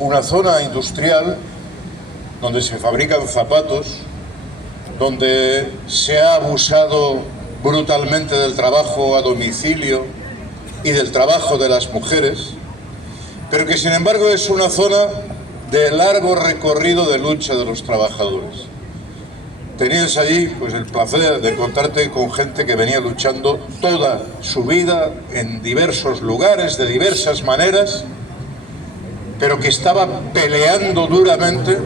una zona industrial donde se fabrican zapatos, donde se ha abusado brutalmente del trabajo a domicilio y del trabajo de las mujeres, pero que sin embargo es una zona de largo recorrido de lucha de los trabajadores. Tenías allí pues el placer de encontrarte con gente que venía luchando toda su vida en diversos lugares, de diversas maneras, pero que estaba peleando duramente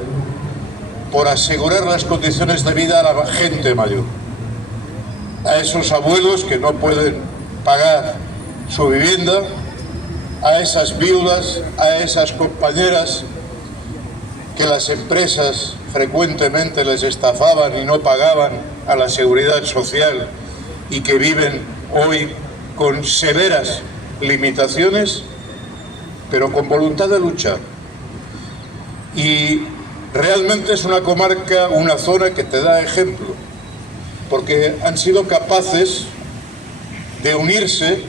por asegurar las condiciones de vida a la gente mayor, a esos abuelos que no pueden pagar su vivienda, a esas viudas, a esas compañeras que las empresas frecuentemente les estafaban y no pagaban a la seguridad social y que viven hoy con severas limitaciones, pero con voluntad de luchar. Y realmente es una comarca, una zona que te da ejemplo, porque han sido capaces de unirse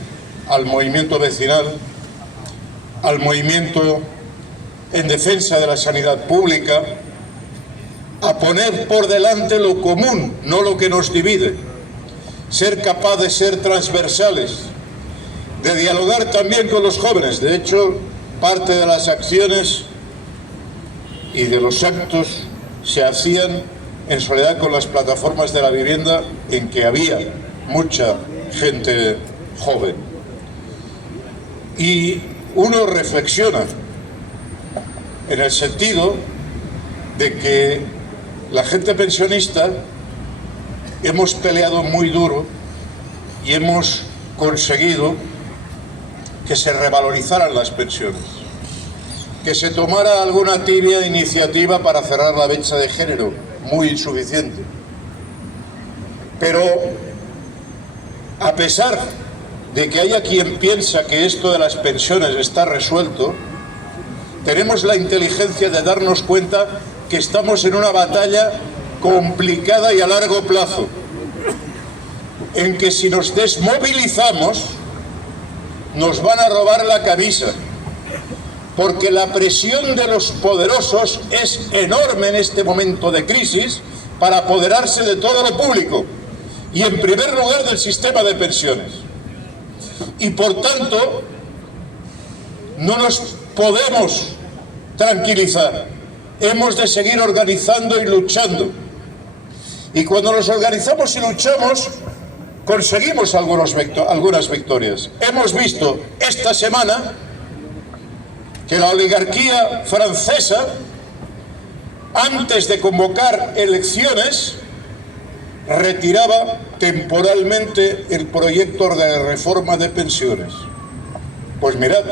al movimiento vecinal, al movimiento en defensa de la sanidad pública, a poner por delante lo común, no lo que nos divide, ser capaz de ser transversales, de dialogar también con los jóvenes. De hecho, parte de las acciones y de los actos se hacían en soledad con las plataformas de la vivienda en que había mucha gente joven. Y uno reflexiona en el sentido de que la gente pensionista hemos peleado muy duro y hemos conseguido que se revalorizaran las pensiones, que se tomara alguna tibia iniciativa para cerrar la brecha de género, muy insuficiente. Pero a pesar de que haya quien piensa que esto de las pensiones está resuelto, tenemos la inteligencia de darnos cuenta que estamos en una batalla complicada y a largo plazo, en que si nos desmovilizamos nos van a robar la camisa, porque la presión de los poderosos es enorme en este momento de crisis para apoderarse de todo lo público y en primer lugar del sistema de pensiones. Y por tanto no nos podemos tranquilizar, hemos de seguir organizando y luchando. Y cuando nos organizamos y luchamos, conseguimos algunas victorias. Hemos visto esta semana que la oligarquía francesa, antes de convocar elecciones, retiraba temporalmente el proyecto de reforma de pensiones. Pues mirad,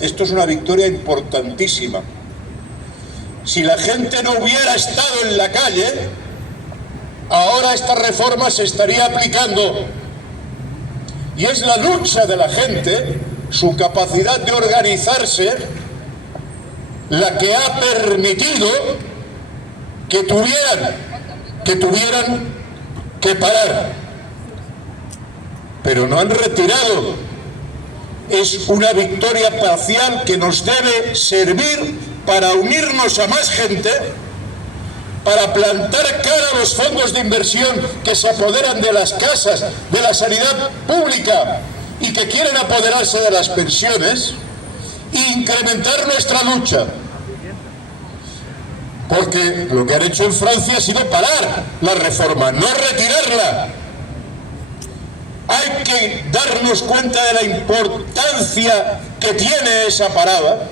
esto es una victoria importantísima. Si la gente no hubiera estado en la calle, ahora esta reforma se estaría aplicando. Y es la lucha de la gente, su capacidad de organizarse, la que ha permitido que tuvieran que parar. Pero no han retirado. Es una victoria parcial que nos debe servir para unirnos a más gente, para plantar cara a los fondos de inversión que se apoderan de las casas, de la sanidad pública y que quieren apoderarse de las pensiones, e incrementar nuestra lucha. Porque lo que han hecho en Francia ha sido parar la reforma, no retirarla. Hay que darnos cuenta de la importancia que tiene esa parada,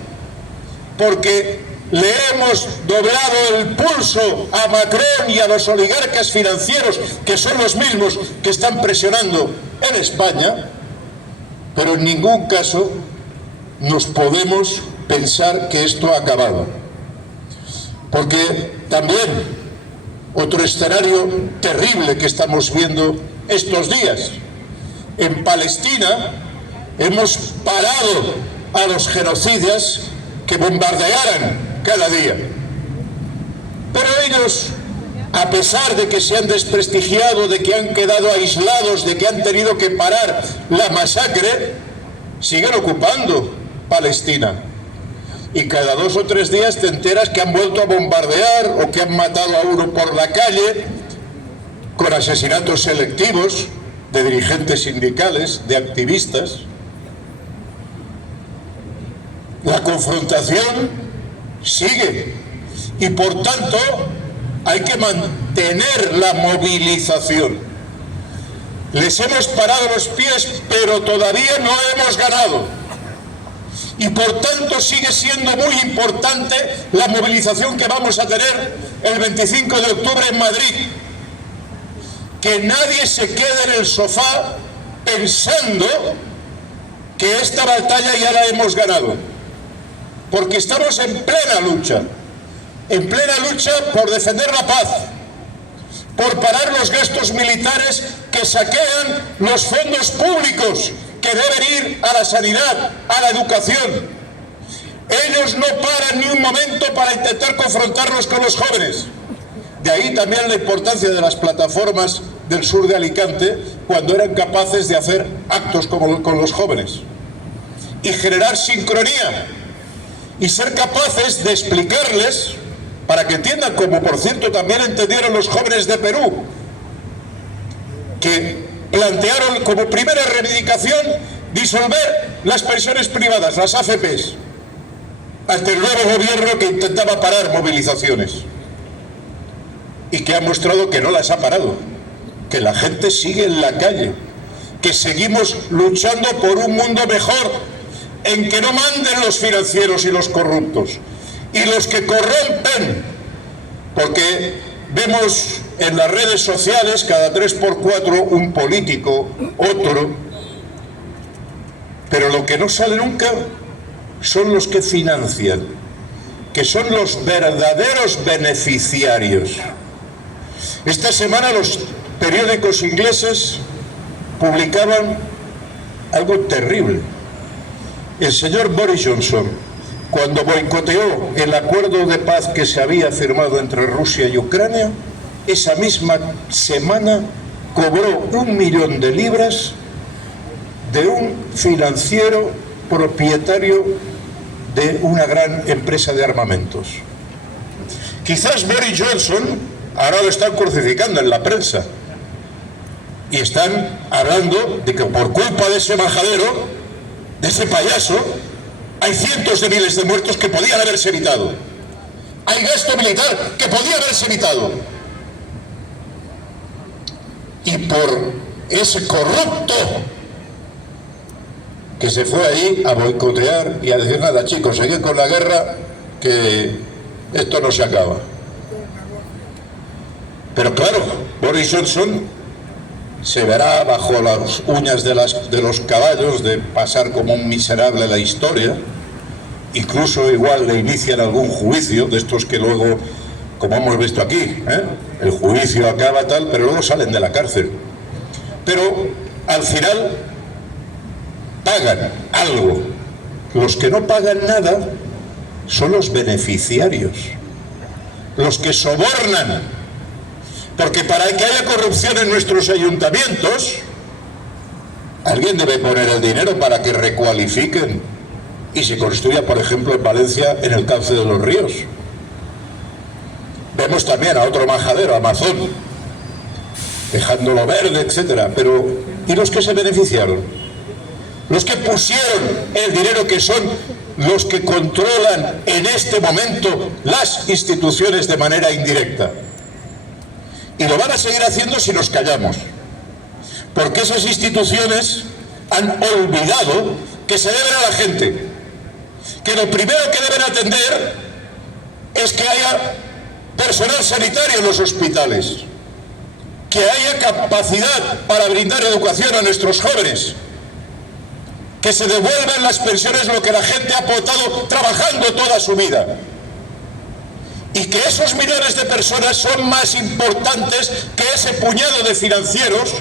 porque le hemos doblado el pulso a Macron y a los oligarcas financieros, que son los mismos que están presionando en España, pero en ningún caso nos podemos pensar que esto ha acabado. Porque también otro escenario terrible que estamos viendo estos días. En Palestina hemos parado a los genocidas que bombardearan cada día. Pero ellos, a pesar de que se han desprestigiado, de que han quedado aislados, de que han tenido que parar la masacre, siguen ocupando Palestina. y cada 2 o 3 días te enteras que han vuelto a bombardear o que han matado a uno por la calle, con asesinatos selectivos de dirigentes sindicales, de activistas. La confrontación sigue y por tanto hay que mantener la movilización. Les hemos parado los pies, pero todavía no hemos ganado. Y por tanto sigue siendo muy importante la movilización que vamos a tener el 25 de octubre en Madrid. Que nadie se quede en el sofá pensando que esta batalla ya la hemos ganado. Porque estamos en plena lucha por defender la paz, por parar los gastos militares que saquean los fondos públicos que deben ir a la sanidad, a la educación. Ellos no paran ni un momento para intentar confrontarnos con los jóvenes. De ahí también la importancia de las plataformas del sur de Alicante, cuando eran capaces de hacer actos como con los jóvenes y generar sincronía y ser capaces de explicarles, para que entiendan, como por cierto también entendieron los jóvenes de Perú, que plantearon como primera reivindicación disolver las pensiones privadas, las AFPs, ante el nuevo gobierno que intentaba parar movilizaciones y que ha mostrado que no las ha parado, que la gente sigue en la calle, que seguimos luchando por un mundo mejor, en que no manden los financieros y los corruptos y los que corrompen, porque vemos en las redes sociales cada 3x4 un político, otro, pero lo que no sale nunca son los que financian, que son los verdaderos beneficiarios. Esta semana los periódicos ingleses publicaban algo terrible. El señor Boris Johnson, cuando boicoteó el acuerdo de paz que se había firmado entre Rusia y Ucrania, esa misma semana cobró 1 millón de libras de un financiero propietario de una gran empresa de armamentos. Quizás Boris Johnson ahora lo están crucificando en la prensa y están hablando de que por culpa de ese majadero, de ese payaso, hay cientos de miles de muertos que podían haberse evitado. Hay gasto militar que podía haberse evitado. Y por ese corrupto que se fue ahí a boicotear y a decir, nada chicos, seguid con la guerra, que esto no se acaba. Pero claro, Boris Johnson se verá bajo las uñas de los caballos de pasar como un miserable la historia. Incluso igual le inician algún juicio de estos que luego, como hemos visto aquí, el juicio acaba tal, pero luego salen de la cárcel. Pero al final pagan algo. Los que no pagan nada son los beneficiarios, los que sobornan, porque para que haya corrupción en nuestros ayuntamientos, alguien debe poner el dinero para que recualifiquen y se construya, por ejemplo, en Valencia, en el cauce de los ríos. Vemos también a otro majadero, Amazon, dejándolo verde, etcétera. Pero ¿y los que se beneficiaron? Los que pusieron el dinero, que son los que controlan en este momento las instituciones de manera indirecta. Y lo van a seguir haciendo si nos callamos. Porque esas instituciones han olvidado que se deben a la gente. Que lo primero que deben atender es que haya personal sanitario en los hospitales, que haya capacidad para brindar educación a nuestros jóvenes, que se devuelvan las pensiones, lo que la gente ha aportado trabajando toda su vida, y que esos millones de personas son más importantes que ese puñado de financieros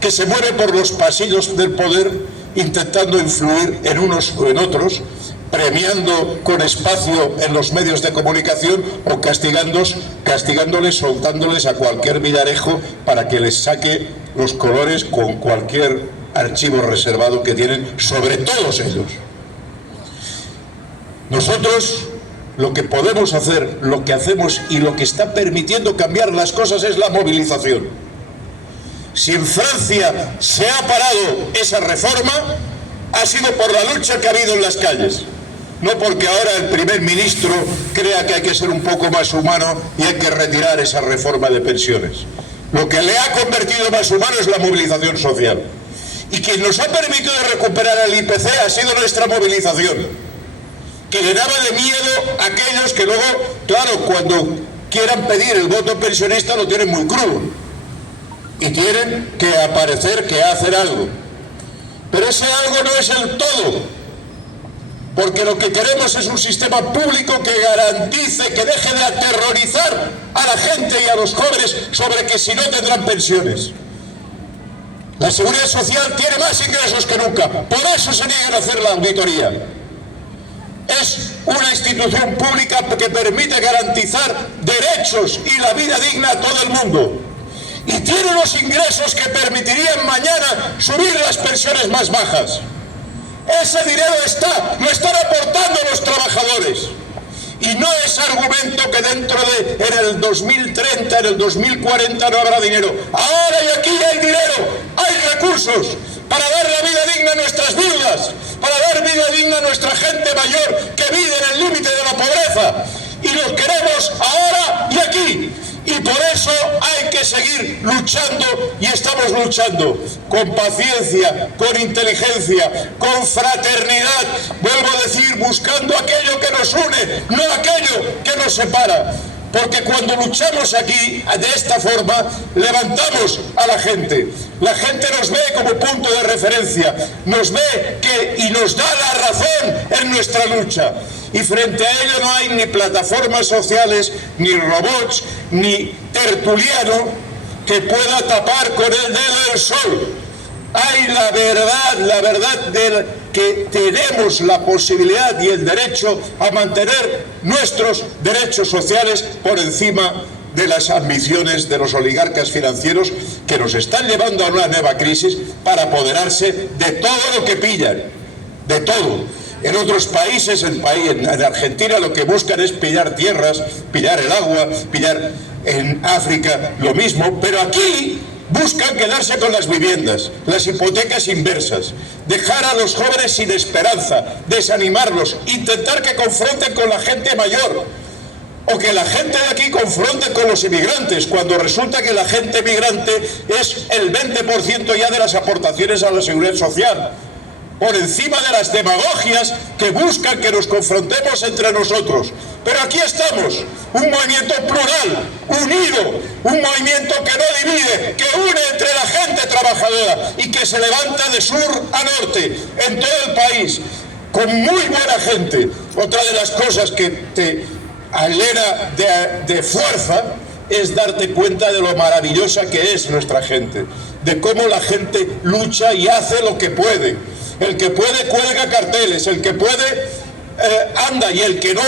que se mueve por los pasillos del poder intentando influir en unos o en otros, premiando con espacio en los medios de comunicación o castigándoles, soltándoles a cualquier villarejo para que les saque los colores con cualquier archivo reservado que tienen sobre todos ellos. Nosotros lo que podemos hacer, lo que hacemos y lo que está permitiendo cambiar las cosas es la movilización. Si en Francia se ha parado esa reforma, ha sido por la lucha que ha habido en las calles. No porque ahora el primer ministro crea que hay que ser un poco más humano y hay que retirar esa reforma de pensiones. Lo que le ha convertido más humano es la movilización social. Y quien nos ha permitido recuperar el IPC ha sido nuestra movilización, que llenaba de miedo a aquellos que luego, claro, cuando quieran pedir el voto pensionista lo tienen muy crudo y tienen que aparecer que hacer algo. Pero ese algo no es el todo. Porque lo que queremos es un sistema público que garantice, que deje de aterrorizar a la gente y a los jóvenes sobre que si no tendrán pensiones. La Seguridad Social tiene más ingresos que nunca, por eso se niegan a hacer la auditoría. Es una institución pública que permite garantizar derechos y la vida digna a todo el mundo. Y tiene unos ingresos que permitirían mañana subir las pensiones más bajas. Ese dinero lo están aportando los trabajadores. Y no es argumento que dentro de, en el 2030, en el 2040 no habrá dinero. Ahora y aquí hay dinero, hay recursos para dar la vida digna a nuestras viudas, para dar vida digna a nuestra gente mayor que vive en el límite de la pobreza. Y los queremos ahora y aquí. Y por eso hay que seguir luchando y estamos luchando con paciencia, con inteligencia, con fraternidad. Vuelvo a decir, buscando aquello que nos une, no aquello que nos separa. Porque cuando luchamos aquí, de esta forma, levantamos a la gente. La gente nos ve como punto de referencia, nos ve y nos da la razón en nuestra lucha. Y frente a ello no hay ni plataformas sociales, ni robots, ni tertuliano que pueda tapar con el dedo el sol. Hay la verdad de que tenemos la posibilidad y el derecho a mantener nuestros derechos sociales por encima de las ambiciones de los oligarcas financieros que nos están llevando a una nueva crisis para apoderarse de todo lo que pillan, de todo. En otros países, en Argentina, lo que buscan es pillar tierras, pillar el agua, pillar en África lo mismo, pero aquí buscan quedarse con las viviendas, las hipotecas inversas, dejar a los jóvenes sin esperanza, desanimarlos, intentar que confronten con la gente mayor, o que la gente de aquí confronte con los inmigrantes, cuando resulta que la gente migrante es el 20% ya de las aportaciones a la seguridad social, por encima de las demagogias que buscan que nos confrontemos entre nosotros. Pero aquí estamos, un movimiento plural, unido, un movimiento que no divide, que une entre la gente trabajadora y que se levanta de sur a norte en todo el país, con muy buena gente. Otra de las cosas que te llena de fuerza es darte cuenta de lo maravillosa que es nuestra gente, de cómo la gente lucha y hace lo que puede. El que puede cuelga carteles, el que puede anda, y el que no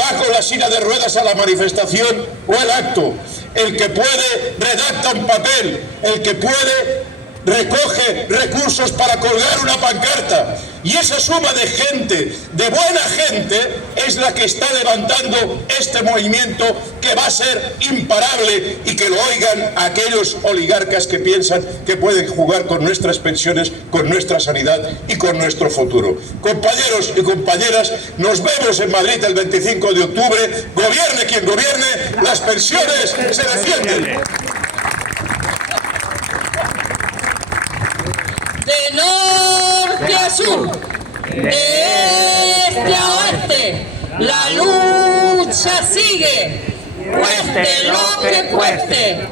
va con la silla de ruedas a la manifestación o el acto. El que puede redacta un papel, el que puede recoge recursos para colgar una pancarta. Y esa suma de gente, de buena gente, es la que está levantando este movimiento que va a ser imparable y que lo oigan aquellos oligarcas que piensan que pueden jugar con nuestras pensiones, con nuestra sanidad y con nuestro futuro. Compañeros y compañeras, nos vemos en Madrid el 25 de octubre. Gobierne quien gobierne, las pensiones se defienden. De norte a sur, de este a oeste, la lucha sigue, cueste lo que cueste.